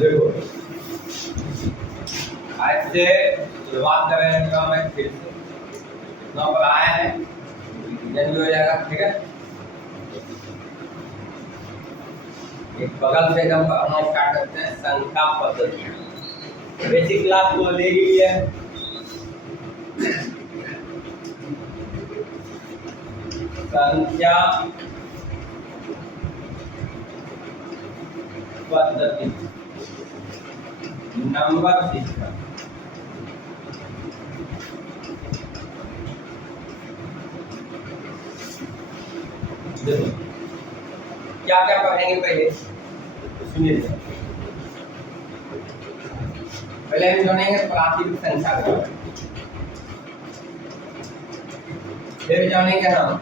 देखो आज से शुरुआत कर रहे हैं काम में फिर से नंबर आया है जल्दी हो जाएगा। ठीक है, एक बगल से हम स्टार्ट करते हैं संख्या पद्धति। बेसिक क्लास को ले ली है। संख्या पद्धति नंबर सिस्टम। क्या क्या पढ़ेंगे पहले सुनिए। पहले हम जानेंगे प्राथमिक संख्या के बारे में, फिर जानेंगे हम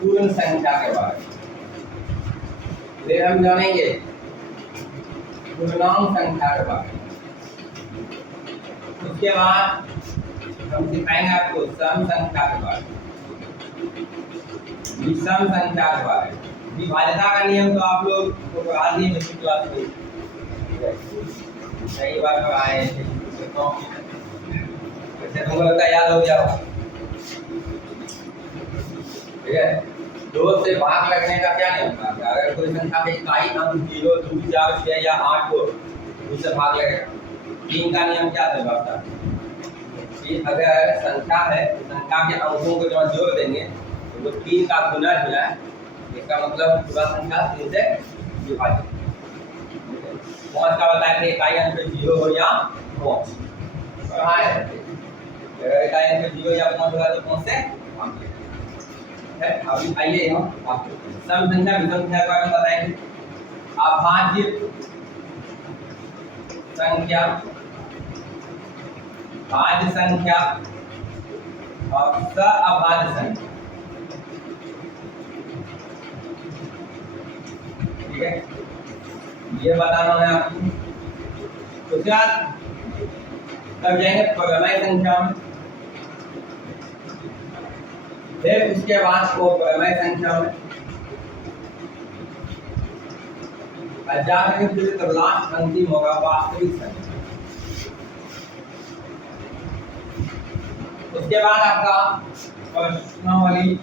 पूर्ण संख्या के बारे में, फिर हम जानेंगे पूर्णांक संख्या के बारे में, उसके बाद हम सिखाएंगे आपको सम संख्या के बारे में, विषम संख्या के बारे में। विभाज्यता का नियम तो आप लोग को पढ़ा दिए बेसिक क्लास में, कई बार पढ़ाए थे, वैसे तुमको लगता है याद हो गया होगा। ठीक है, 2 से भाग लगने का क्या नियम था? अगर कोई संख्या के इकाई अंक 0, 2, 4, 6 या 8 हो उससे भाग लगेगा। 3 का नियम क्या था बात कि अगर संख्या है संख्या के अंकों को जब जोड़ देंगे तो 3 का गुना मिला है, इसका मतलब पूरा संख्या 3 से विभाजित। 5 का बताया कि इकाई अंक 0 हो या 5 कहाँ है? इकाई अंक 0 या 5 होगा तो 5 से भाग है। अभी आइए हम आपको सम संख्या विषम संख्या के बारे में बताएंगे। अभाज्य संख्या, भाज्य संख्या और अभाज्य संख्या। ठीक है, ये बताना है आपको। उसके बाद तब जाएंगे परिमेय संख्या में, फिर उसके बाद को परिमेय संख्या में जाकर फिर तो लास्ट अंतिम होगा वास्तविक संख्या। उसके बाद आपका प्रश्नावली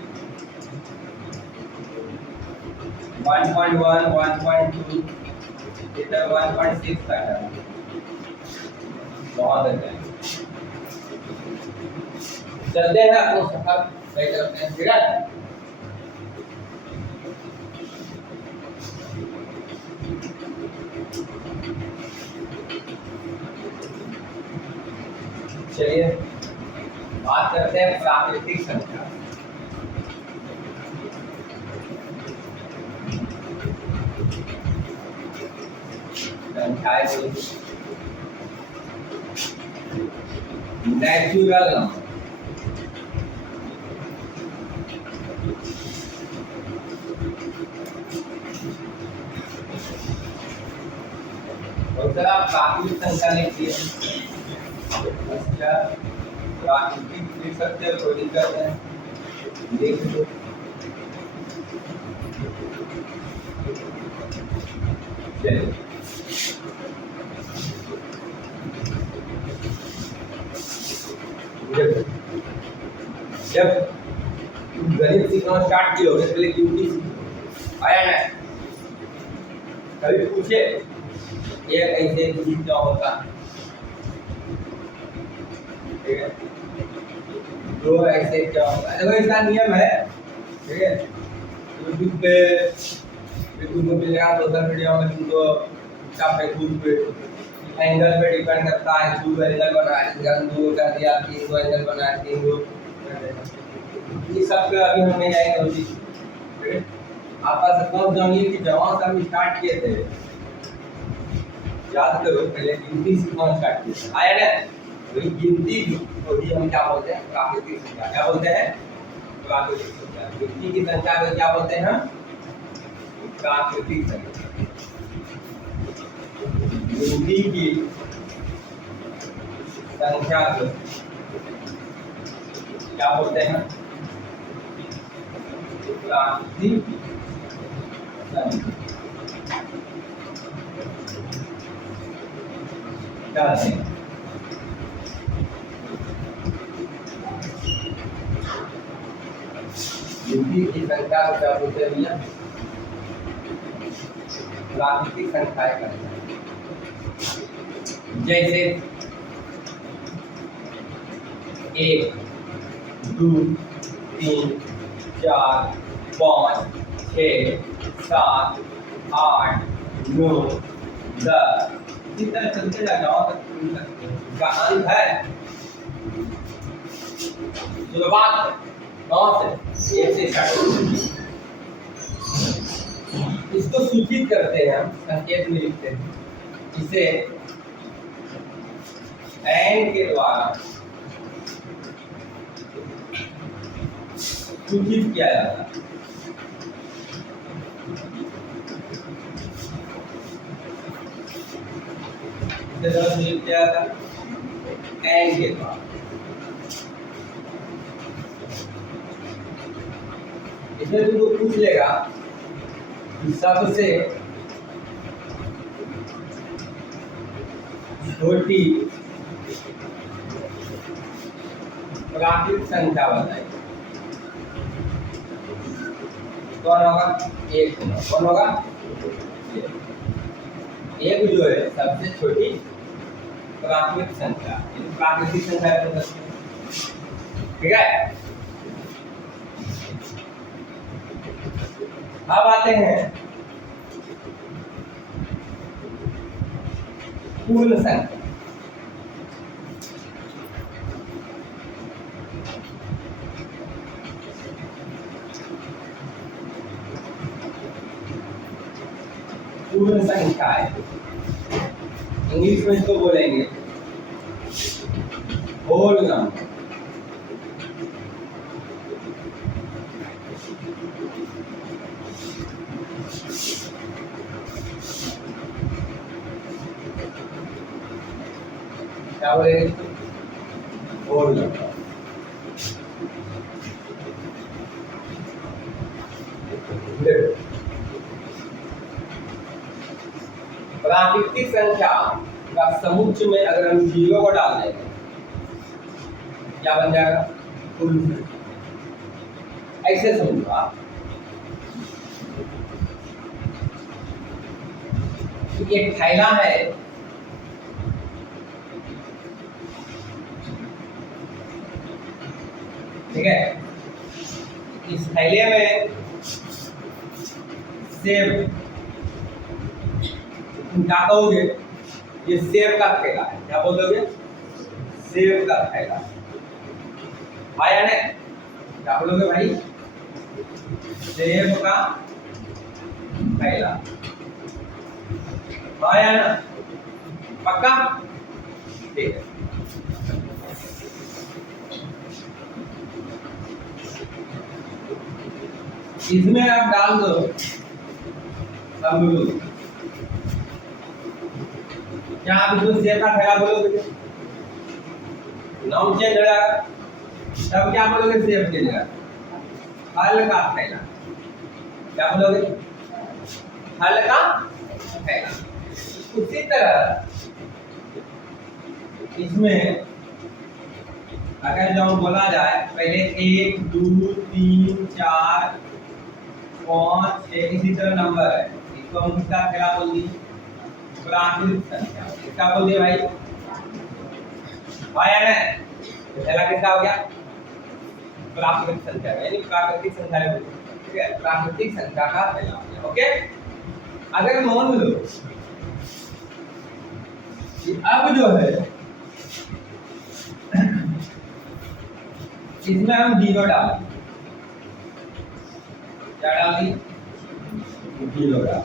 1.1, 1.2 इधर 1.6 तक है। बहुत अच्छा, चलते हैं अपने सफर तय करते हैं। ठीक है, चलिए बात करते हैं प्राकृतिक संख्या। नेचुरल नंबर, और जरा प्राकृतिक संख्या लिखिए। प्राकृतिक लिख सकते हैं, कोई दिक्कत है लिख दो। चलिए जब गणित सीखना स्टार्ट किया उससे पहले क्योंकि आया ना कभी पूछे ये कैसे क्या होता है? ठीक है, तो ऐसे क्या होता है? देखो इसका नियम है। ठीक है, यूट्यूब पे तुमको मिलेगा, सोशल मीडिया में तुमको फेसबुक पे एंगल पे डिपेंड करता है। 2 एंगल बना है, 2 कर दिया, 3 एंगल बना है, 3 ये सब पे अभी हम नहीं जाएंगे। ठीक है, आपका सपोज जानिए कि जवान हम स्टार्ट किए थे, याद करो पहले गिनती सीखना स्टार्ट किया आया ना, वही गिनती को ही हम क्या बोलते हैं? प्राकृतिक संख्या। क्या बोलते हैं? प्राकृतिक संख्या। गिनती की संख्या को क्या बोलते हैं हम? प्राकृतिक संख्या। गिनती की संख्या को क्या बोलते हैं? प्राकृतिक संख्या। डाल देंगे। गिनती की संख्या को क्या बोलते हैं भैया? प्राकृतिक संख्याएं कहते हैं। जैसे 1 2 3 4 5 6 7 8 9 10 इस तरह चलते जाओ का अंत है शुरुआत 9 से 1 से स्टार्ट। इसको सूचित करते हैं हम, संकेत में लिखते हैं, इसे एंड के द्वारा सूचित किया जाता है। इसे द्वारा सूचित किया जाता है एंड के द्वारा। इसमें तुमको पूछ लेगा सबसे छोटी प्राकृतिक संख्या बताइए। कौन होगा? 1 होगा। कौन होगा? 1 जो है सबसे छोटी प्राकृतिक संख्या, प्राकृतिक संख्या बता सकते हैं। ठीक है, अब आते हैं पूर्ण संख्या। पूर्ण संख्या है, इंग्लिश में इसको बोलेंगे होल नंबर। क्या बोलेंगे? Whole number. प्राकृतिक संख्या का समुच्चय में अगर हम 0 को डाल देंगे क्या बन जाएगा? पूर्ण संख्या। ऐसे समझो आप, एक थैला है, ठीक है, इस थैले में सेब, तुम क्या कहोगे? ये सेब का थैला है। क्या बोलोगे? सेब का थैला। आया ना? क्या बोलोगे भाई? सेब का थैला। आया ना? पक्का? ठीक है। इसमें आप डाल दो अमरूद। क्या आप इसको सेब का थैला बोलोगे? नाम चेंज हो जाएगा, तब क्या बोलोगे? सेब के जगह फल का थैला। क्या बोलोगे? फल का थैला। उसी तरह इसमें अगर जो बोला जाए पहले 1 2 3 4 5 6 इसी तरह नंबर है, इसको हम किसका थैला बोल दिए? प्राकृतिक संख्या। किसका बोल दिया भाई? आया ना? थैला किसका हो गया? प्राकृतिक संख्या, यानी प्राकृतिक संख्या है। ठीक है, प्राकृतिक संख्या का थैला। ओके, अगर मान लो कि अब जो है इसमें हम 0 डाल, क्या डाल दी? 0 डाल।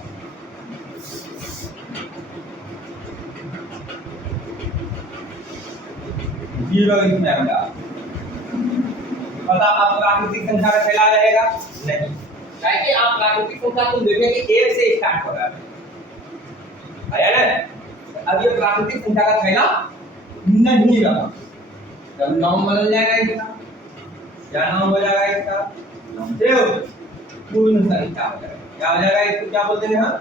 इसमें हम डाल, पता आप प्राकृतिक संख्या का थैला रहेगा? नहीं, क्योंकि आप प्राकृतिक संख्या तुम देखेंगे 1 से स्टार्ट हो रहा है। आया ना? अब ये प्राकृतिक संख्या का थैला नहीं रहा, तब नाम बदल जाएगा इसका। क्या नाम हो जाएगा इसका? पूर्ण संख्या हो जाएगा। क्या हो जाएगा? इसको क्या बोलते हैं हम?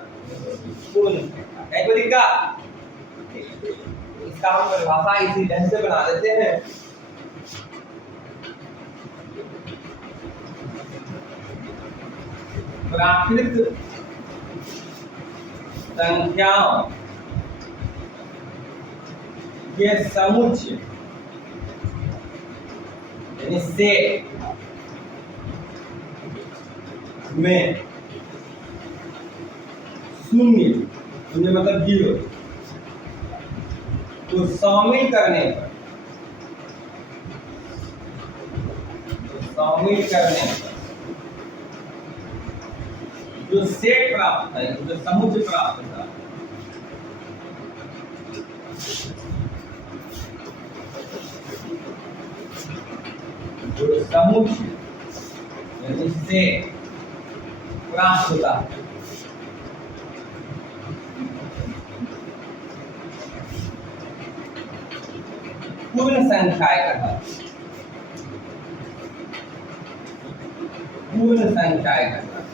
पूर्ण संख्या। क्या को लिखा? इसका हम परिभाषा इसी ढंग से बना देते हैं। प्राकृत संख्याओं के समुच्चय यानी सेट में शून्य मतलब 0 तो शामिल करने पर जो सेट प्राप्त है, जो समुच्चय प्राप्त होता है, जो समुच्चय यानी सेट प्राप्त होता है पूर्ण संख्याएं कहलाती हैं। पूर्ण संख्याएं कहलाती हैं।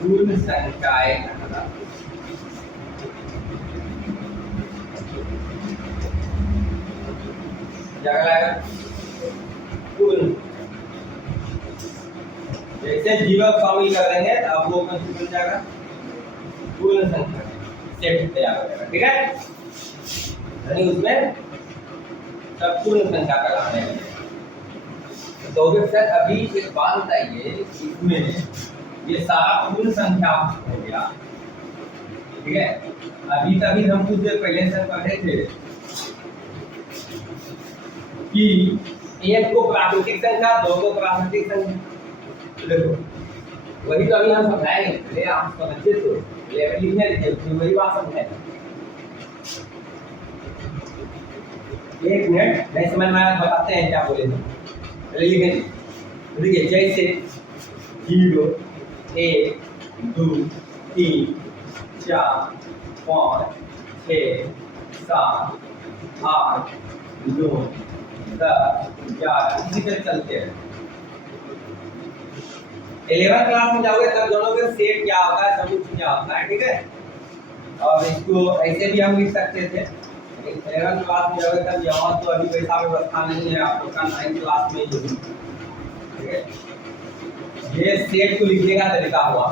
पूर्ण संख्याएं कहलाती हैं। क्या कहलाएगा? पूर्ण। जैसे जीवक शामिल कर देंगे तो अब वो कौन सी बन जाएगा? पूर्ण संख्या सेट तैयार हो जाएगा। ठीक है, यानी उसमें सब पूर्ण संख्या का लाने हैं। तो सर अभी एक बात बताइए, इसमें ये सारा पूर्ण संख्या हो गया, ठीक है। अभी तभी हम कुछ देर पहले से पढ़े थे कि एक को प्राकृतिक संख्या, दो को प्राकृतिक संख्या। देखो वही तो अभी हम समझाएंगे, आप समझते तो लिखने देते वही बात समझाएंगे। एक मिनट नहीं समझ में आया बताते हैं क्या बोले थे, चलिए लिखें। देखिए जैसे 0 1 2 3 4 5 6 7 8 9 10 11 इसी तरह चलते हैं। 11 क्लास में जाओगे तब दोनों के सेट क्या होता है, समुच्चय क्या होता है, ठीक है। और इसको ऐसे भी हम लिख सकते थे। 11 क्लास में जाओगे तब यहाँ तो अभी वैसा व्यवस्था नहीं है, आपको 9 क्लास में ही, ठीक है। ये सेट को लिखने का तरीका हुआ।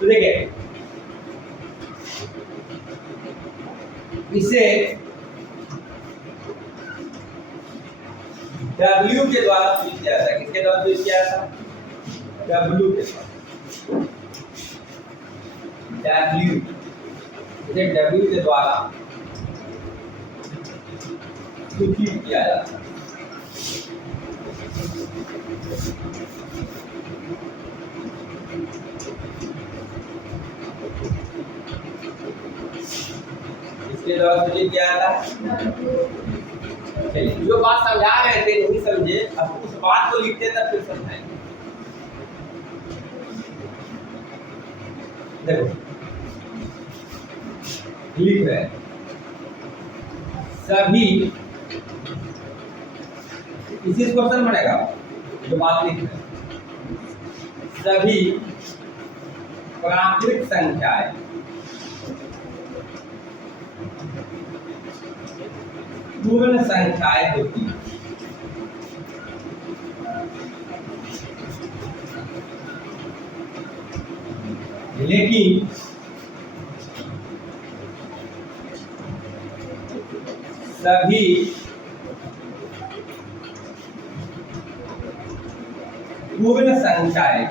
तो देखिए इसे W के द्वारा स्विच किया जाता है। किसके द्वारा स्विच किया जाता है? W के द्वारा। W इसे W के द्वारा सूचित किया जाता है। इसके द्वारा सूचित किया जाता है। चलिए जो बात समझा रहे थे नहीं समझे, अब उस बात को लिखते तब फिर समझाएंगे। देखो लिख रहे सभी, इसी क्वेश्चन बनेगा जो बात लिख रहे सभी प्राकृतिक संख्याएं पूर्ण संख्याएं होती हैं। लेकिन सभी पूर्ण संख्याएं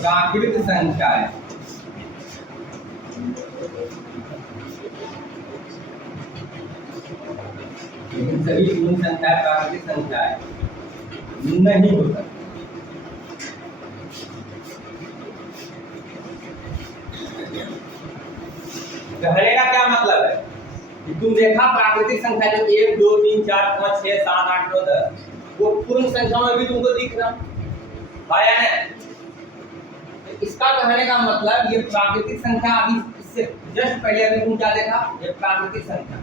प्राकृतिक संख्याएं लेकिन सभी पूर्ण संख्याएं प्राकृतिक संख्याएं नहीं हो सकती। कहने का क्या मतलब है कि तुम देखा प्राकृतिक संख्या जो 1 2 3 4 5 6 7 8 9 10 वो पूर्ण संख्या में भी तुमको दिख रहा है ना। इसका कहने का मतलब ये प्राकृतिक संख्या अभी इससे जस्ट पहले अभी तुम क्या देखा, ये प्राकृतिक संख्या,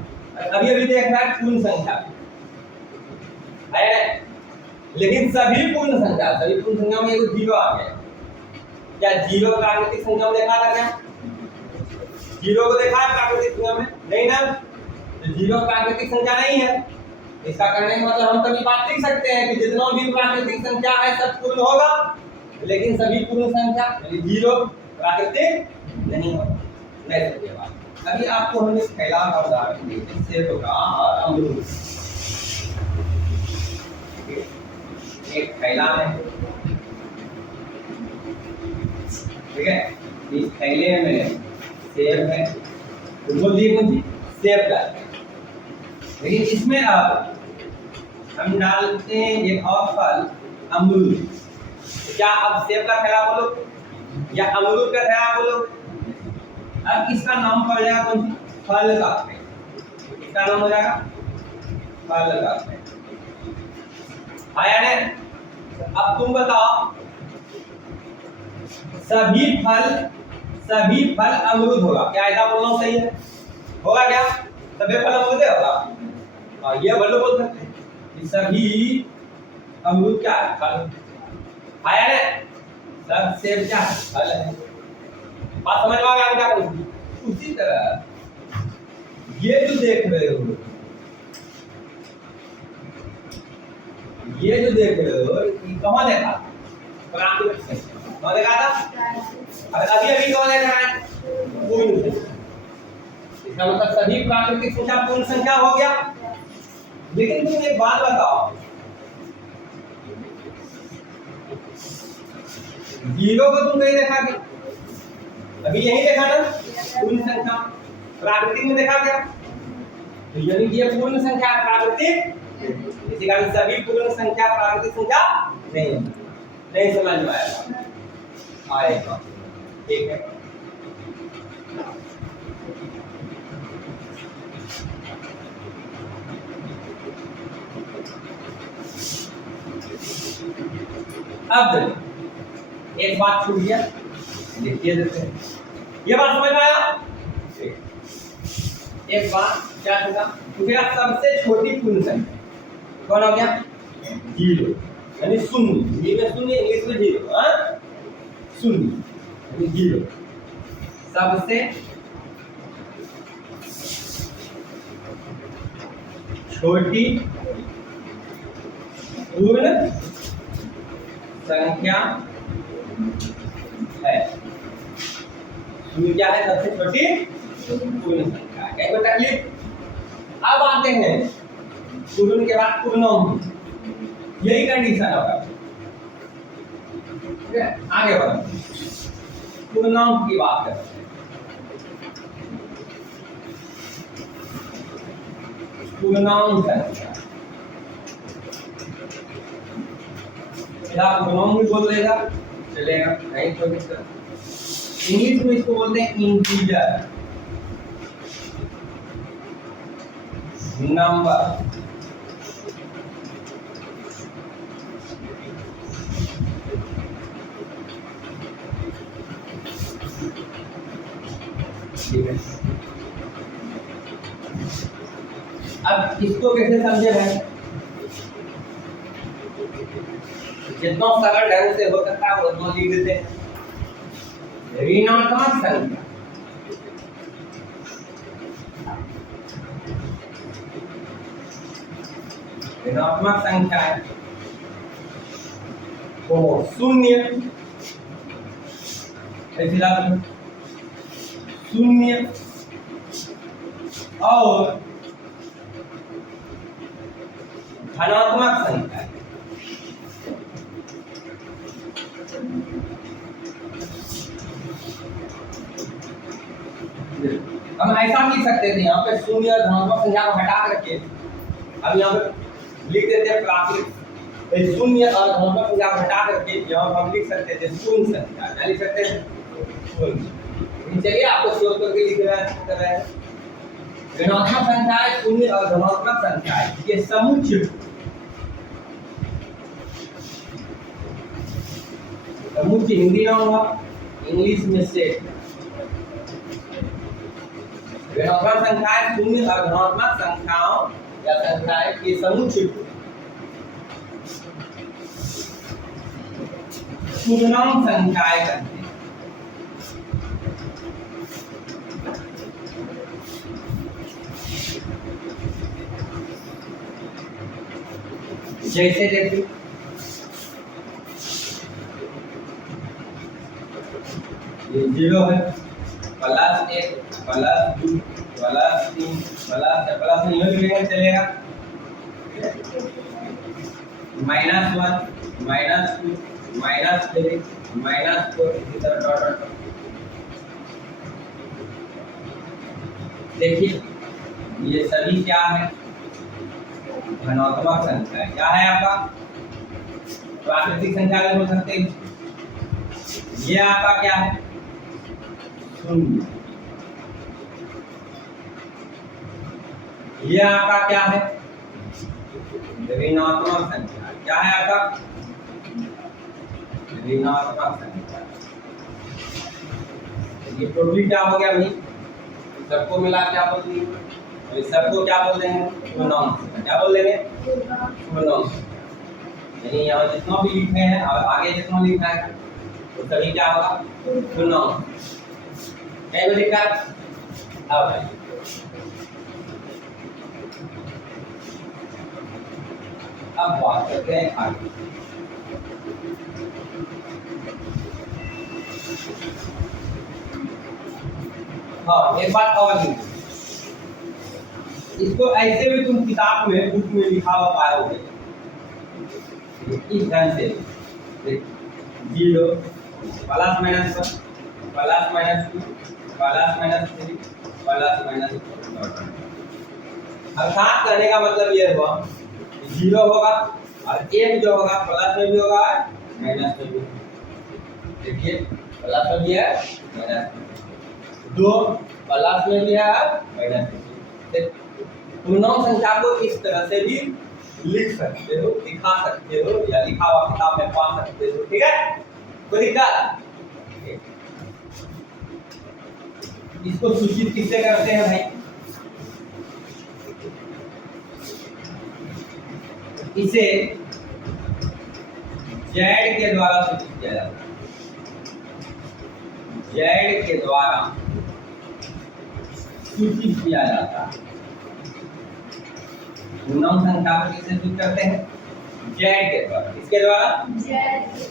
अभी अभी देख रहा है पूर्ण संख्या है। लेकिन सभी पूर्ण संख्या में एगो जीरो आ गया। क्या जीरो प्राकृतिक संख्या में देखा था क्या? जीरो को देखा है प्राकृतिक संख्या में? नहीं ना, तो जीरो प्राकृतिक संख्या नहीं है। इसका करने का मतलब हम तभी बात लिख सकते हैं कि जितना भी प्राकृतिक संख्या है सब पूर्ण होगा, लेकिन सभी पूर्ण संख्या जीरो प्राकृतिक नहीं होगा। नहीं समझे बात? अभी आपको हमने फैलाव का उदाहरण दिया, सेब का और अमरूद। एक थैला है, ठीक है, इस थैले में सेब है, तो बोल दिए मुझे सेब का, लेकिन इसमें अब हम डालते हैं एक और फल अमरूद। क्या अब सेब का थैला बोलो या अमरूद का थैला बोलो? अब इसका नाम पड़ जाएगा कौन सी? फल का थैला। इसका नाम हो जाएगा फल का थैला। आया ने? अब तुम बताओ, सभी फल अमरूद होगा क्या? ऐसा बोलना सही है? होगा क्या? सभी फल अमरूद होगा? हाँ, ये बोलो, बोल सकते हैं कि सभी अमरूद क्या है? फल। आया ने? सब सेब क्या है? फल है। बात समझ में आ गया क्या? उसी तरह ये जो देख रहे हो, ये कहाँ देखा? प्राकृतिक संख्या कहाँ देखा था? अभी कौन देख रहा है? पूर्ण। इसका मतलब सभी प्राकृतिक संख्या पूर्ण संख्या हो गया। लेकिन तुम एक बात बताओ, जीरो को तुम कहीं देखा क्या? अभी यही देखा ना, पूर्ण संख्या। प्राकृतिक में देखा क्या? तो यानी कि ये पूर्ण संख्या प्राकृतिक, इसी कारण सभी पूर्ण संख्या प्राकृतिक संख्या नहीं समझ में आएगा। ठीक है, अब एक बात छूट गया, लिखिए देते हैं। ये बात समझ में आया? एक बात क्या होगा, क्योंकि सबसे छोटी पूर्ण संख्या कौन हो गया? जीरो, यानी शून्य। हिंदी में शून्य, इंग्लिश में जीरो। शून्य यानी जीरो। सबसे छोटी पूर्ण संख्या है। शून्य क्या है? सबसे छोटी पूर्ण संख्या। क्या कोई तकलीफ? अब आते हैं पूर्ण के बाद पूर्णांक, यही कंडीशन होगा। ठीक है, आगे बढ़ो, पूर्णांक की बात करते हैं। पूर्णांक संख्या पूर्णांक भी बोल देगा, चलेगा, नहीं कोई दिक्कत। इंग्लिश में इसको बोलते हैं इंटीजर नंबर। ठीक है, अब इसको कैसे समझे भाई? जितना सरल ढंग से हो सकता है उतना लिख देते हैं। ऋणात्मक संख्या, ऋणात्मक संख्या है तो शून्य, शून्य और धनात्मक संख्या है। हम ऐसा लिख सकते थे, यहाँ पे शून्य और धनात्मक संख्या को हटा करके अब यहाँ पे लिख देते हैं प्राकृतिक। शून्य और धनात्मक संख्या को हटा करके यहाँ हम लिख सकते थे शून्य संख्या। क्या लिख सकते हैं? शून्य। चलिए आपको शोध करके लिख रहा है। ऋणात्मक संख्या है शून्य और धनात्मक संख्या है, ये समुच्चय। समुच्चय हिंदी में होगा, इंग्लिश में सेट। ऋणात्मक संख्याएं शून्य और धनात्मक संख्याओं या संख्याएं के समुच्चय पूर्णांक संख्याएं कहते हैं। जैसे देखिए ये 0 है, +1 +2 +3 प्लस नहीं लिखेंगे चलेगा, -1 -2 -3 -4 इसी तरह डॉट डॉट। देखिए ये सभी क्या है, धनात्मक संख्या क्या है आपका, प्राकृतिक संख्या में हो सकते हैं। ये आपका क्या है, शून्य। ये आपका क्या है, ऋणात्मक संख्या। क्या है आपका, ऋणात्मक संख्या। ये टोटली क्या हो गया भाई, सबको मिला क्या बोल देंगे, सबको क्या बोल देंगे, पूर्णांक। क्या बोल देंगे, पूर्णांक। यानी यहाँ जितना भी लिखे हैं और आगे जितना लिखा है तो सभी क्या होगा, पूर्णांक। क्या दिक्कत, अब बात करते हैं आगे। हाँ एक बात और लिखो, इसको ऐसे भी तुम किताब में बुक में लिखा हुआ पाओगे इस ढंग से, 0 +-1 +-2 +-3 +-4। अर्थात कहने का मतलब ये हुआ 0 होगा और 1 जो होगा प्लस में भी होगा माइनस में भी। देखिए प्लस में भी है माइनस, 2 प्लस में भी है माइनस में। पूर्णांक संख्या को इस तरह से भी लिख सकते हो, दिखा सकते हो, या लिखा हुआ किताब में पा सकते हो। ठीक है, कोई दिक्कत। इसको सूचित किससे करते हैं भाई, इसे Z के द्वारा सूचित किया जाता है। Z के द्वारा सूचित किया जाता है। पूर्णांक संख्या को किससे सूचित करते हैं, Z के द्वारा। किसके द्वारा, Z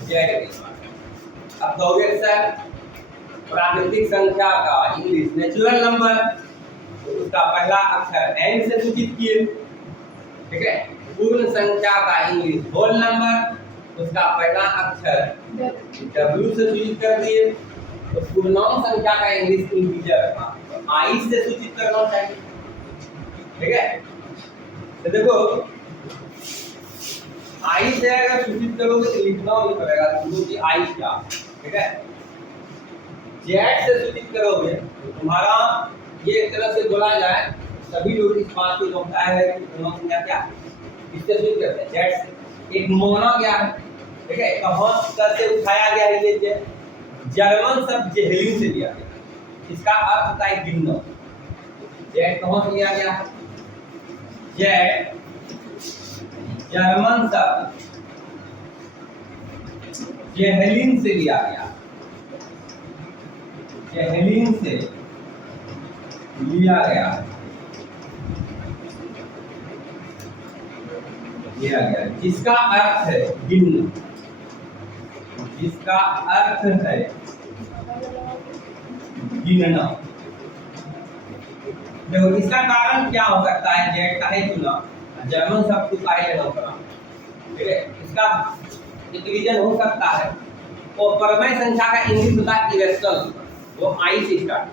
के द्वारा। अब कहोगे सर प्राकृतिक संख्या का इंग्लिश नेचुरल नंबर, तो उसका पहला अक्षर N से सूचित किए। ठीक है, पूर्ण संख्या का इंग्लिश होल नंबर, उसका पहला अक्षर W से सूचित कर दिए। तो पूर्णांक संख्या का इंग्लिश इंटीजर I से सूचित करना चाहिए। ठीक है, तो देखो I से अगर सूचित करोगे तो लिखना भी पड़ेगा तुमको कि I क्या। ठीक है, Z से सूचित करोगे तो तुम्हारा ये एक तरह से बोला जाए, सभी लोग इस बात को समझता है कि पूर्णांक संख्या क्या इससे सूचित करते हैं, Z से। एक माना गया है, ठीक है, कहाँ से उठाया गया है, ये जर्मन शब्द जेहलिन से लिया गया। इसका अर्थ होता है गिनना। Z कहाँ से लिया गया है, Z जर्मन शब्द जेहलिन से लिया गया, जेहलिन से लिया गया जिसका अर्थ है गिनना, जिसका अर्थ है गिनना। देखो इसका कारण क्या हो सकता है, जेड काहे चुना, जर्मन शब्द को काहे लेना पड़ा। ठीक है, इसका एक रीजन हो सकता है, वो परमेय संख्या का इंग्लिश होता है इरेशनल, वो आई से स्टार्ट।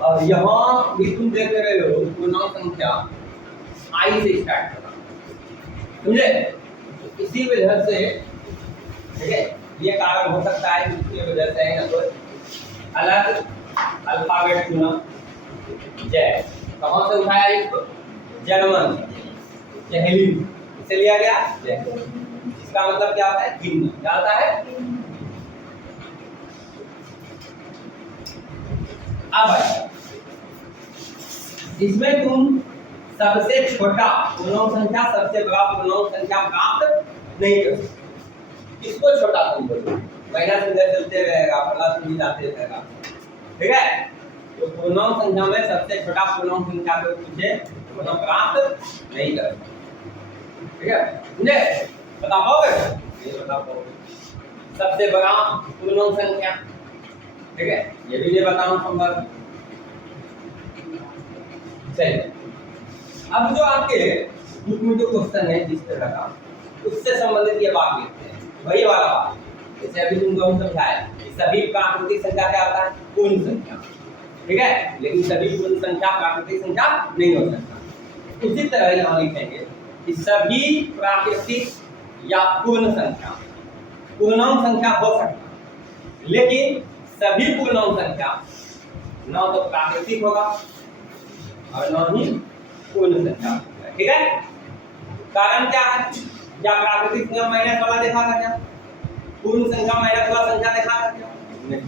और यहाँ भी तुम देख रहे हो पूर्णांक संख्या आई से स्टार्ट करना, समझे। इसी वजह से ठीक है, ये कारण हो सकता है इसकी वजह से है ना, तो अलग अल्फाबेट चुना। जय कहाँ से उठाया इसको, जर्मन जेहलिन से लिया गया जय, इसका मतलब क्या होता है गिनना। क्या होता है, अब इसमें तुम सबसे छोटा पूर्णांक संख्या सबसे बड़ा पूर्णांक संख्या प्राप्त नहीं कर सकते। इसको छोटा तुम बोलो, माइनस इधर चलते रहेगा, प्लस भी जाते रहेगा, ठीक है। तो पूर्णांक संख्या में सबसे छोटा पूर्णांक संख्या को पूछे तो मतलब प्राप्त नहीं कर सकते, ठीक है। समझे? बता पाओगे? नहीं बता पाओगे। सबसे बड़ा पूर्णांक संख्या, ठीक है, ये भी नहीं बताऊं संभव। चलिए, अब जो आपके बुक में जो क्वेश्चन है जिस तरह का, उससे संबंधित ये बात लिखते हैं, वही वाला बात। जैसे अभी तुमको हम समझाए कि सभी प्राकृतिक संख्या क्या होता है? पूर्ण संख्या, ठीक है। लेकिन सभी पूर्ण संख्या प्राकृतिक संख्या नहीं हो सकता। उसी तरह यहाँ लिखेंगे कि सभी प्राकृतिक या पूर्ण संख्या पूर्णांक संख्या हो सकता है, लेकिन सभी पूर्णांक संख्या न तो प्राकृतिक होगा और न ही पूर्ण संख्या, ठीक है। कारण क्या है? क्या प्राकृतिक संख्या माइनस वाला देखा था क्या? पूर्ण संख्या माइनस वाला संख्या देखा था क्या? नहीं।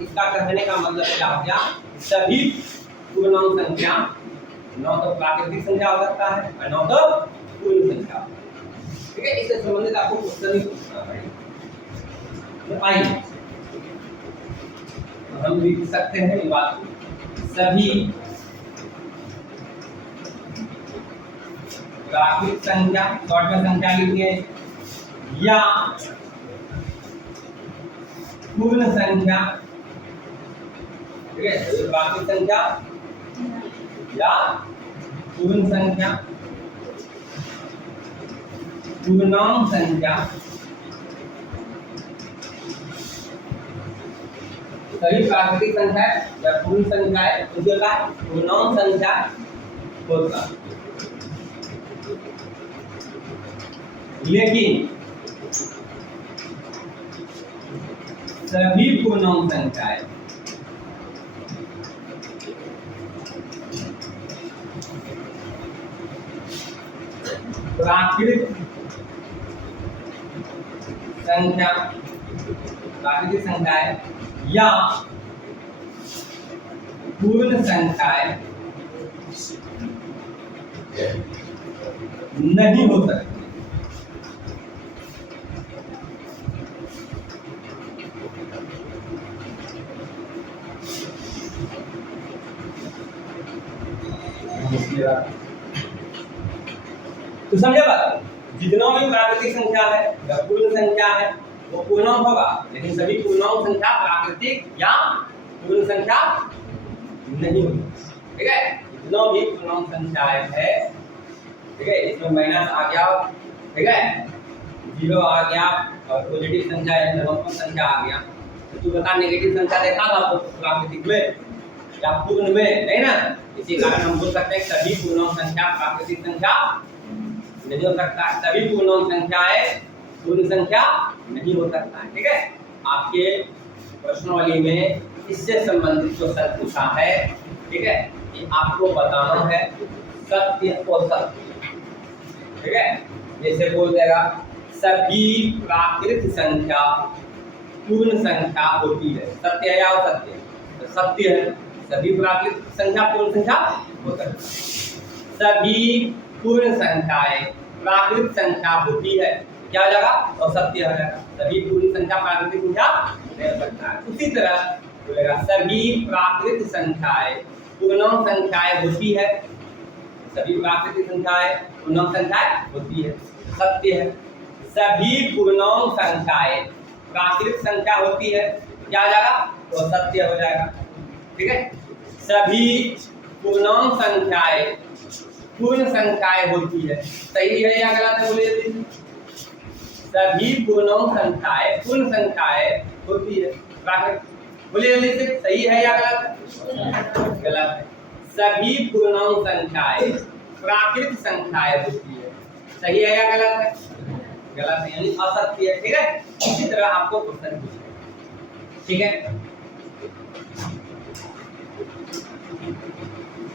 इसका कहने का मतलब क्या हो गया? सभी पूर्णांक संख्या न तो प्राकृतिक संख्या हो सकता है और न तो पूर्ण संख्या, ठीक है। इससे संबंधित आपको क्वेश्चन ही पूछना है। तो आइए हम लिख सकते हैं ये बात, सभी प्राकृतिक संख्या, शॉर्ट में संख्या लिखिए, या पूर्ण संख्या, ठीक है। तो प्राकृतिक संख्या या पूर्ण संख्या, पूर्णांक संख्या, सभी प्राकृतिक संख्या या पूर्ण संख्या है तो जो है पूर्णांक संख्या होता, लेकिन सभी पूर्णांक संख्याएं प्राकृतिक संख्या, प्राकृतिक संख्याएं या पूर्ण संख्याएं नहीं हो सकती। तो समझे बात? जितना भी प्राकृतिक संख्या है या पूर्ण संख्या है वो पूर्णांक होगा, लेकिन सभी पूर्णांक संख्या प्राकृतिक या पूर्ण संख्या नहीं होगी, ठीक है। जितना भी पूर्णांक संख्याएं है, ठीक है, इसमें माइनस आ गया, ठीक है, जीरो आ गया और पॉजिटिव संख्या या धनात्मक संख्या आ गया। तो तू बता नेगेटिव संख्या देखा था तो प्राकृतिक में या पूर्ण में? नहीं ना। इसी कारण हम बोल सकते हैं सभी पूर्णांक संख्या प्राकृतिक संख्या नहीं हो सकता, सभी पूर्णांक संख्याएं पूर्ण संख्या नहीं हो सकता है, ठीक है। आपके प्रश्नावली में इससे संबंधित जो सत्य पूछा है, ठीक है, ये आपको बताना है सत्य और सत्य, ठीक है। जैसे बोल देगा सभी प्राकृतिक संख्या पूर्ण संख्या होती है, सत्य है या असत्य? तो सत्य है, सभी प्राकृतिक संख्या पूर्ण संख्या हो सकती है। सभी पूर्ण संख्याएं प्राकृतिक संख्या होती है, क्या हो जाएगा? असत्य हो जाएगा। सभी पूर्ण संख्या प्राकृतिक संख्या नहीं हो सकता है। उसी तरह बोलेगा सभी प्राकृतिक संख्याएं पूर्णांक संख्याएं होती है, सभी प्राकृतिक संख्याएं पूर्णांक संख्याएं होती है, सत्य है। सभी पूर्णांक संख्याएं प्राकृतिक संख्या होती है, क्या हो जाएगा? तो सत्य हो जाएगा, ठीक है। सभी पूर्णांक संख्याएं पूर्ण संख्याएं होती है, सही है या गलत है? बोलिए जल्दी। सभी पूर्णांक संख्याएं पूर्ण संख्याएं होती है, बोलिए जल्दी से, सही है या गलत है? गलत है। सभी पूर्णांक संख्याएं प्राकृतिक संख्याएं होती है, सही है या गलत है? गलत है, यानी असत्य है, ठीक है। इसी तरह आपको क्वेश्चन पूछना, ठीक है।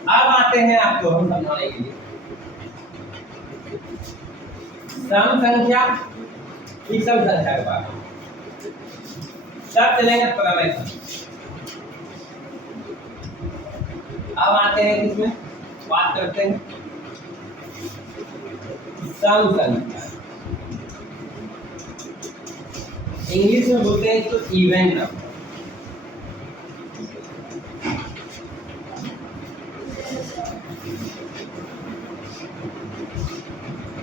अब आते हैं आपको हम समझाने के लिए सम संख्या, विषम संख्या के बारे में। सब चलेंगे प्रमेय। अब आते हैं किसमें? बात करते हैं सम संख्या। इंग्लिश में बोलते हैं इसको इवन नंबर।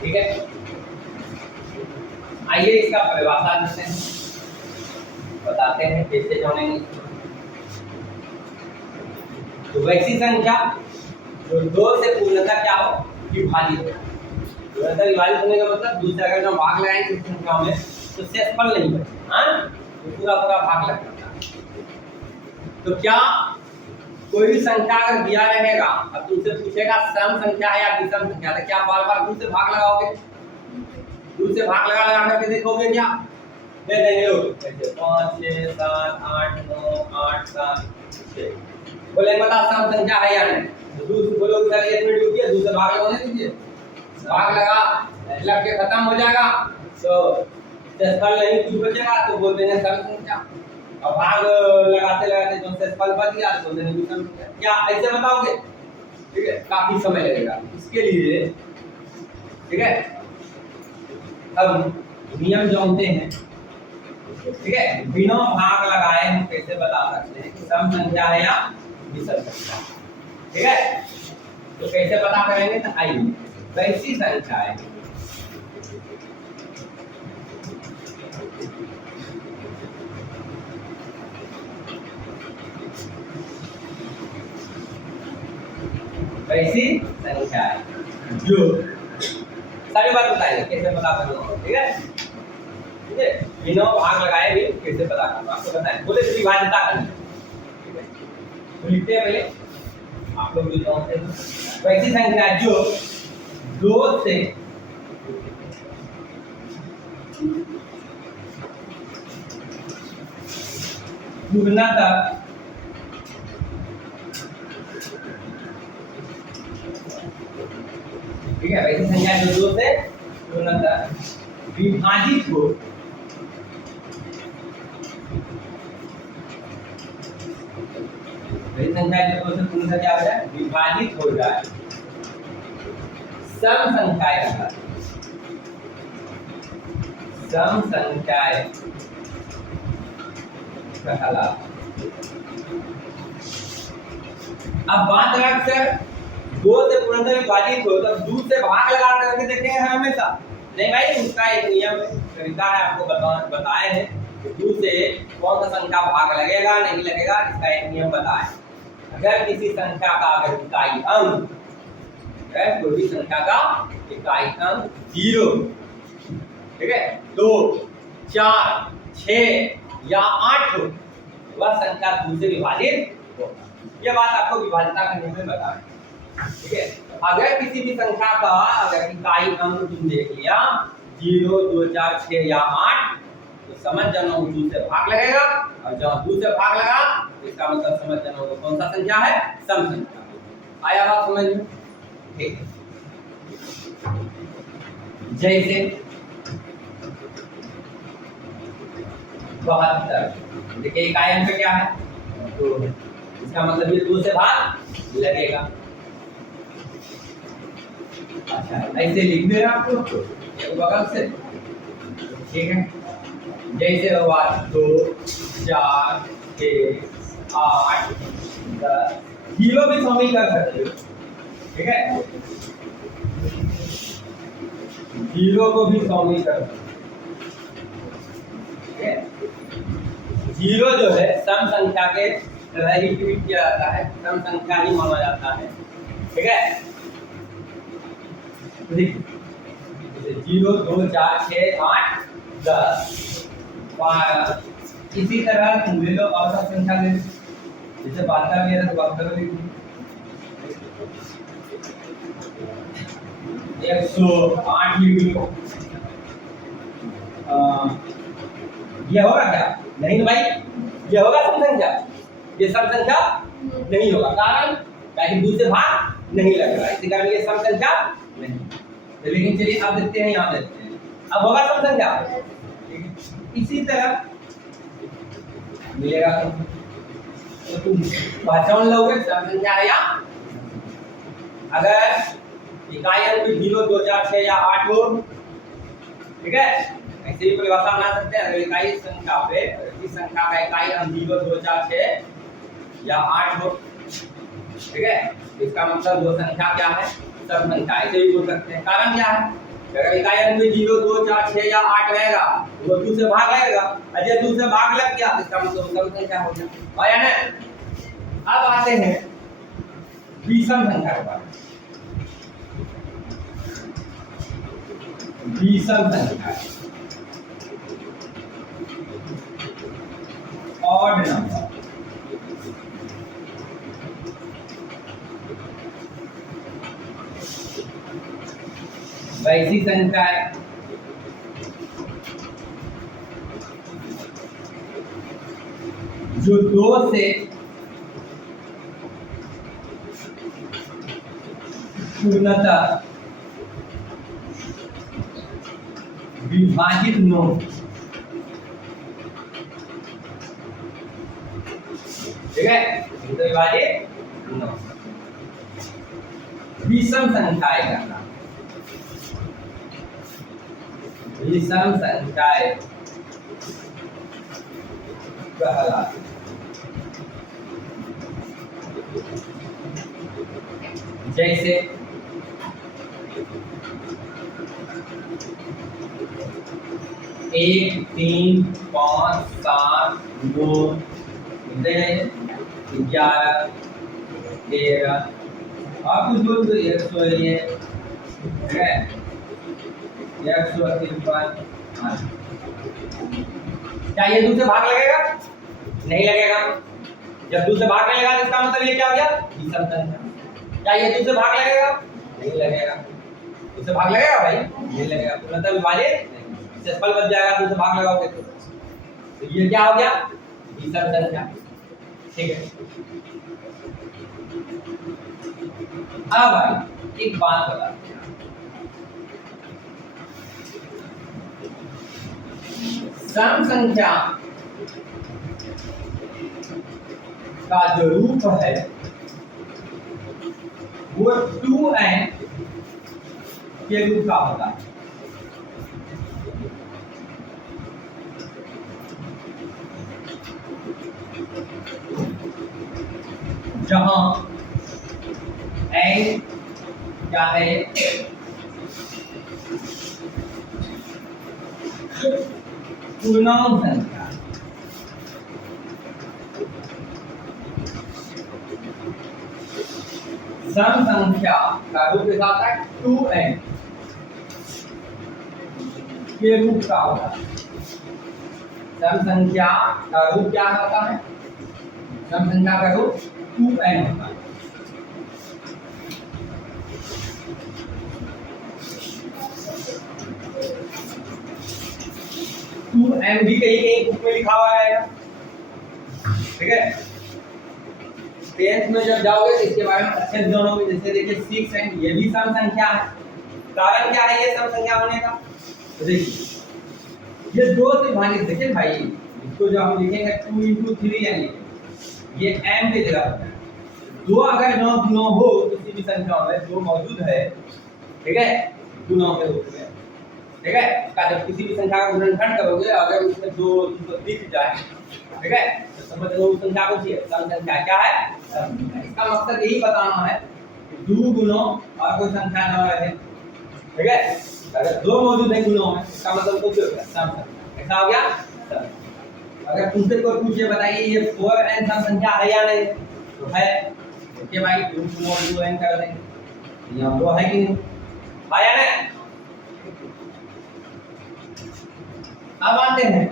ठीक है, आइए इसका परिभाषा देते हैं, बताते हैं कैसे जानेंगे। तो वैसी संख्या जो दो से पूर्णतः क्या हो, विभाजित हो। पूर्णतः विभाजित होने का मतलब दूसरे अगर हम भाग लगाएंगे इस संख्या में तो शेषफल नहीं बचेगा, हाँ, तो पूरा पूरा भाग लग जाता है। तो क्या कोई भी संख्या अगर दिया रहेगा, अब तुमसे पूछेगा सम संख्या है या विषम संख्या, तो क्या बार बार दूर से भाग लगाओगे? दूर से भाग लगा करके देखोगे क्या? दे देंगे लोग ऐसे 5 6 7 8 9 8 7 6, बोले बता सम संख्या है या नहीं, तो दूर से बोलोगे सर 1 मिनट रुकिए, दूर से भाग लगाने दीजिए, भाग लगा लग के खत्म हो जाएगा, तो शेषफल नहीं कुछ बचेगा, तो बोल देंगे सम संख्या। और भाग लगाते लगाते जो शेषफल बच गया तो बोल देंगे विषम संख्या। क्या ऐसे बताओगे? ठीक है, काफी समय लगेगा इसके लिए। ठीक है, अब नियम जानते हैं। ठीक है, बिना भाग लगाए हम कैसे बता सकते हैं कि सम संख्या है या विषम संख्या। ठीक है, तो कैसे पता करेंगे? तो आइए वैसी संख्या है वैसी संख्या है जो सारी बात बताएंगे कैसे पता करूंगा। ठीक है, ठीक है, बिना भाग लगाए भी कैसे पता करूंगा आपको बताएं। बोले विभाज्यता करनी। ठीक है, तो लिखते हैं पहले आप लोग भी जानते हैं वैसी संख्या जो दो से पूर्णतः ठीक है, वैसी संख्या जो दो से पूर्णतः विभाजित हो वैसी संख्या जो दो से पूर्णतः क्या हो जाए? विभाजित हो जाए, सम संख्याएं कहलाती हैं। सम संख्याएं कहलाती। अब बात रख सर दो से पूर्णतः विभाजित हो तो दूर से भाग लगा करके देखेंगे हमेशा नहीं भाई, उसका एक नियम है, तरीका है, आपको बताए हैं कि दूर से कौन सा संख्या भाग लगेगा नहीं लगेगा, इसका एक नियम बताए। अगर किसी संख्या का अगर इकाई अंक है, कोई भी संख्या का इकाई अंक 0, ठीक है, 2 4 6 या 8 हो, वह संख्या दूर से विभाजित होगा। यह बात आपको विभाज्यता का नियम में बताया। ठीक है, अगर किसी भी संख्या का अगर इकाई अंक तुम देख लिया 0 2 4 6 या 8, तो समझ जाना वो दूर से भाग लगेगा, और जब दूर से भाग लगा तो इसका मतलब समझ जाना वो कौन सा संख्या है? सम संख्या। आया बात समझ में? ठीक है, जैसे 72, देखिए इकाई अंक क्या है? तो इसका मतलब ये 2 से भाग लगेगा। अच्छा, ऐसे लिख दे आपको बगल से। ठीक है, जैसे हुआ 2 4 6 8 10, 0 भी शामिल कर सकते हो। ठीक है, 0 को भी शामिल कर सकते हो। ठीक है, 0 जो है सम संख्या के ही ट्रीट किया जाता है, सम संख्या ही माना जाता है। ठीक है, 0 2 4 6 8 10 12, इसी तरह तुम ले लो और सब संख्या ले लो, जैसे 72 लिया तो 72 लिख लो, 108 लिख लो। ये होगा क्या? नहीं तो भाई ये होगा सम संख्या, ये सम संख्या नहीं होगा, कारण ताकि दूसरे भाग नहीं लग रहा है, इसी कारण ये सम संख्या नहीं। तो लेकिन चलिए अब देखते हैं, यहाँ देखते हैं अब होगा सम संख्या। इसी तरह मिलेगा तो तुम पहचान लोगे सम संख्या है या अगर इकाई अंक 0, 2, 4, 6 या 8 हो, ठीक है, ऐसे ही परिभाषा बना सकते हैं। अगर इकाई संख्या पे इस संख्या का इकाई अंक 0, 2, 4, 6 या 8 हो, ठीक है, इसका मतलब वो संख्या क्या है, सब संख्या। ऐसे भी बोल सकते हैं। कारण क्या है, अगर इकाई अंक में 0, 2, 4, 6 या 8 रहेगा वो 2 से भाग लगेगा, और जब 2 से भाग लग गया इसका मतलब सब संख्या हो गया। और यानी अब आते हैं विषम संख्या के बारे में। विषम संख्या, ऑड नंबर, वैसी संख्या जो 2 से पूर्णतः विभाजित न हो, ठीक है, तो विभाजित न हो, विषम संख्याएं करना। विषम संख्याएं कहलाती जैसे 1, 3, 5, 7, 9, 11, 13 और कुछ दूर 100, ठीक है, 153। क्या ये 2 से भाग लगेगा? नहीं लगेगा। जब 2 से भाग नहीं लगेगा तो इसका मतलब ये क्या हो गया, विषम संख्या। क्या ये 2 से भाग लगेगा? नहीं लगेगा। 2 से भाग लगेगा भाई? नहीं लगेगा। तो मतलब विभाजित इससे फल बच जाएगा 2 से भाग लगाओगे तो ये क्या हो गया, विषम संख्या, ठीक है। अब भाई एक बात बता, सम संख्या का जो रूप है वो 2n के रूप का होता है। जहां n क्या है, पूर्णांक संख्या, सम संख्या का रूप कैसा होता है, 2n के रूप का होता है। सम संख्या का रूप क्या होता है, सम संख्या का रूप 2n होता है। m भी कहीं कहीं बुक में लिखा हुआ है, ठीक है। 10th में जब जाओगे तो इसके बारे में अच्छे से जानोगे। जैसे देखिए 6n ये भी सम संख्या है। कारण क्या है ये सम संख्या होने का, तो देखिए ये 2 से भागित, देखिए भाई इसको जो हम लिखेंगे 2 × 3 यानी ये m की जगह पर है। 2 अगर 9 हो किसी भी संख्या में 2 मौजूद है, ठीक है, 2 9 के रूप में, ठीक है। का जब किसी भी संख्या का गुणनखंड करोगे अगर उसमें 2 दिख जाए, ठीक है, तो समझ लो उस संख्या को चाहिए सम संख्या क्या है, सम संख्या। इसका मकसद यही बताना है कि 2 गुणों और कोई संख्या न रहे, ठीक है। अगर 2 मौजूद है गुणों में इसका मतलब कुछ हो गया सम संख्या। ऐसा हो गया सम। अगर तुमसे कोई पूछे बताइए ये 4n सम संख्या है या नहीं, तो है। देखिए भाई 2 गुणों 2n कर देंगे, यहाँ 2 है कि नहीं, आया ना। अब आते हैं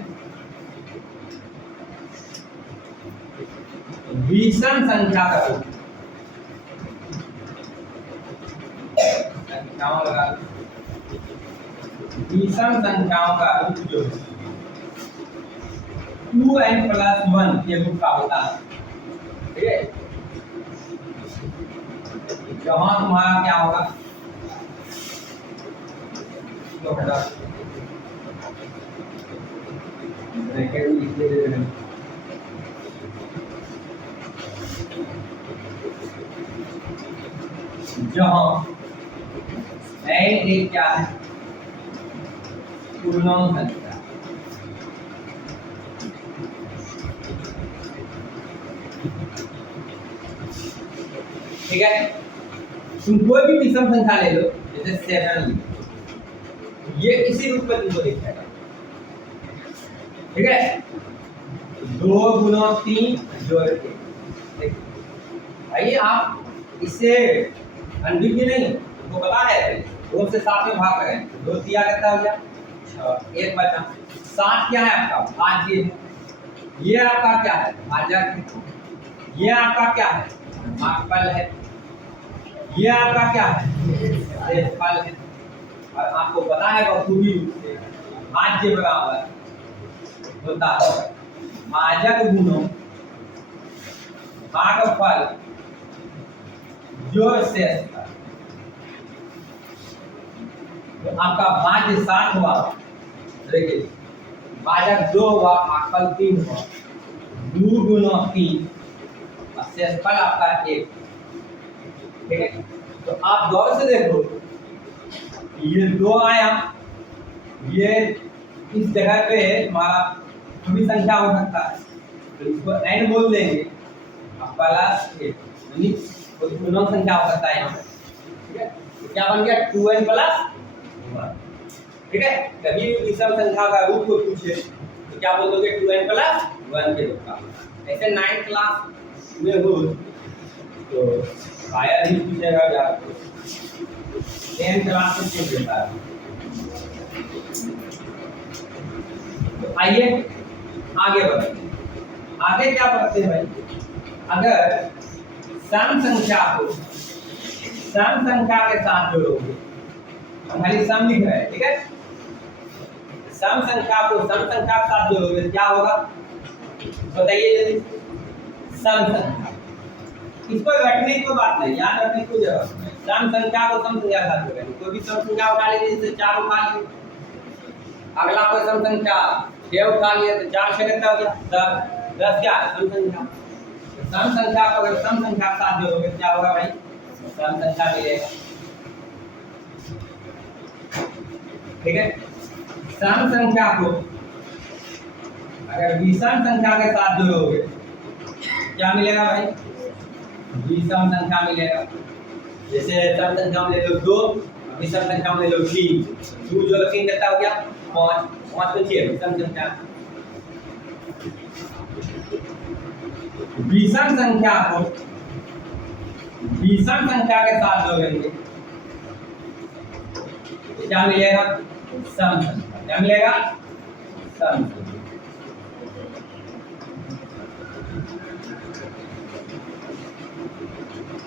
विषम संख्या का रूप। संख्याओं का विषम संख्याओं का रूप जो 2n + 1 के रूप का होता है, ठीक है। जहां तुम्हारा क्या होगा, तो हटा जहां n एक क्या है, पूर्णांक संख्या। ठीक है, तुम कोई भी विषम संख्या ले लो, जैसे 7 ये इसी रूप में तुमको दिखेगा। ठीक है, 2 गुना 3 जोड़ के आइए आप इससे अनभिज्ञ नहीं, तुमको पता है 2 से 7 में भाग करें, 2 दिया कितना हो गया 6, 1 बचा। 7 क्या है आपका भाज्य, ये आपका क्या है भाजक, ये आपका क्या है भागफल है, ये आपका क्या है शेषफल है। और आपको पता है बखूबी रूप से भाज्य बराबर होता है भाजक गुणों भागफल जोड़ शेषफल। तो आपका भाज्य 7 हुआ, देखिए भाजक 2 हुआ, भागफल 3 हुआ, 2 गुना 3 और शेषफल आपका 1। ठीक है, तो आप गौर से देखो ये 2 आया, ये इस जगह पे हमारा कोई संख्या हो सकता है, तो इसको n बोल देंगे प्लस 1, यानी कोई पूर्णांक संख्या हो सकता है यहाँ पे। ठीक है, तो क्या बन गया 2n प्लस 1। ठीक है, कभी भी विषम संख्या का रूप को पूछे तो क्या बोल दोगे 2n प्लस 1 के रूप का। ऐसे 9th क्लास में हो तो शायद ही पूछेगा या 10th क्लास में पूछ देता है। तो आइए आगे बढ़ते हैं। आगे क्या पढ़ते हैं भाई, अगर सम संख्या को सम संख्या के साथ जोड़ोगे, हम खाली सम लिख रहे हैं। ठीक है, सम संख्या को सम संख्या के साथ जोड़ोगे क्या होगा बताइए जल्दी। सम संख्या, इसको घटने की बात नहीं, याद रखने की जरूरत नहीं। सम संख्या को सम संख्या के साथ जोड़ेंगे, कोई भी सम संख्या उठा लीजिए, जैसे 4 उठा लिए, अगला कोई सम संख्या 6 उठा लिए तो 4 से कितना हो गया 10। 10 क्या है सम संख्या, सम संख्या को अगर सम संख्या के साथ जोड़ोगे क्या होगा भाई सम संख्या मिलेगा। ठीक है, सम संख्या को अगर विषम संख्या के साथ जोड़ोगे क्या मिलेगा भाई विषम संख्या मिलेगा। जैसे सम संख्या में ले लो 2, विषम संख्या में ले लो 3, 2 जोड़ 3 कितना हो गया 5, 5 को 6 विषम संख्या। विषम संख्या को विषम संख्या के साथ जोड़ेंगे तो क्या मिलेगा सम संख्या। क्या मिलेगा सम संख्या।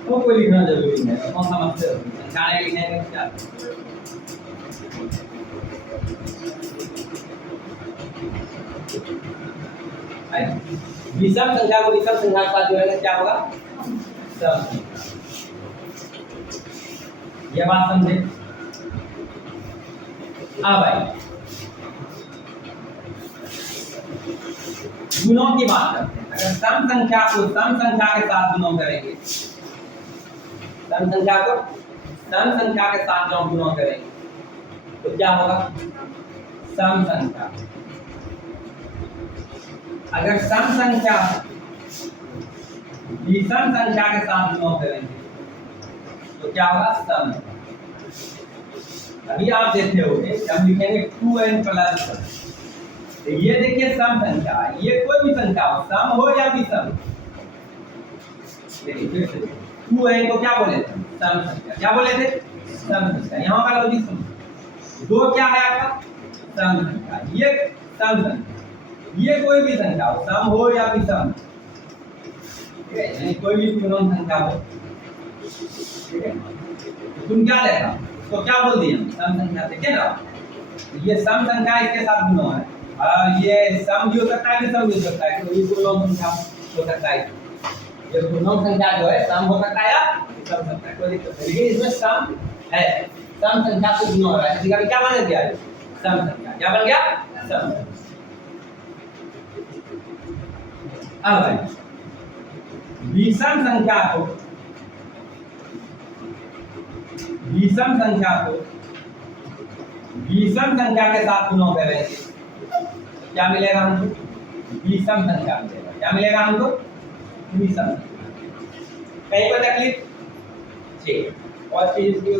तो कोई लिखना जरूरी है, कौन समझते हो संख्या नहीं लिखने का क्या। विषम संख्या को विषम संख्या के साथ जोड़ेंगे क्या होगा सम संख्या। ये बात समझे। अब भाई गुणों की बात करते हैं। अगर सम संख्या को सम संख्या के साथ गुणों करेंगे, सम संख्या को सम संख्या के साथ जब गुणा करेंगे तो क्या होगा सम संख्या। अगर सम संख्या विषम संख्या के साथ गुणा करेंगे तो क्या होगा सम। अभी आप देखते होंगे हम लिखेंगे 2n प्लस 1, तो ये देखिए सम संख्या, ये कोई भी संख्या हो सम हो या विषम। देखिए 2n को क्या बोले थे सम संख्या, क्या बोले थे सम संख्या। यहाँ का लॉजिक सुनो, 2 क्या है आपका सम संख्या, ये सम संख्या, ये कोई भी संख्या हो सम हो या विषम, ठीक है, यानी कोई भी पूर्ण संख्या हो। ठीक है, तुम क्या देखा तो क्या बोल दिया सम संख्या, ठीक है ना। ये सम संख्या इसके साथ गुणा है, और ये सम भी हो सकता है विषम भी हो सकता है, कोई पूर्ण संख्या हो सकता है। ये पूर्ण संख्या जो है सम हो सकता है या विषम हो सकता है, कोई दिक्कत नहीं। लेकिन इसमें सम है, सम संख्या से गुणा हो रहा है, इसी का क्या बन गया सम संख्या। क्या बन गया सम। अब भाई विषम संख्या को विषम संख्या को विषम संख्या के साथ गुणा करेंगे, क्या मिलेगा हमको? विषम संख्या मिलेगा। क्या मिलेगा हमको? विषम। कहीं पर तकलीफ? ठीक है। और चीज की